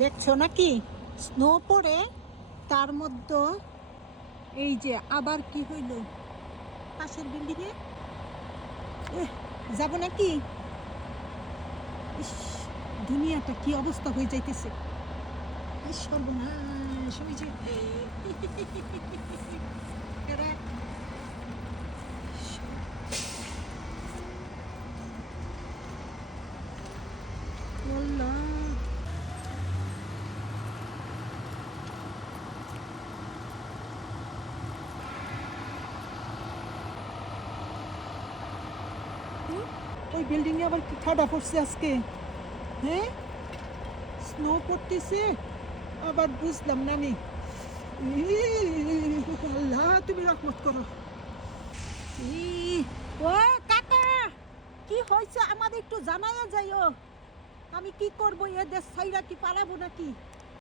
দেখছো নাকি স্নো পড়ে তার মধ্যে এই যে আবার কি হইল পাশের বিল্ডিং এ যাব নাকি? ইস, দুনিয়াটা কি অবস্থা হয়ে যাইতেছে। ইস, সর্বনাশ ওই যে এরা আল্লাহ। ওই বিল্ডিং এ আবার কি ঠাডা পড়ছে আজকে? হ্যাঁ, স্নো পড়তেছে আবার, বুঝলাম না আমি। আল্লাহ তুমি রহমত করো। ও কাকা, কি হয়েছে আমাদের একটু জানাইয়া যাইও। আমি কি করবো, এ দেশ ছাইরা কি পালাবো নাকি?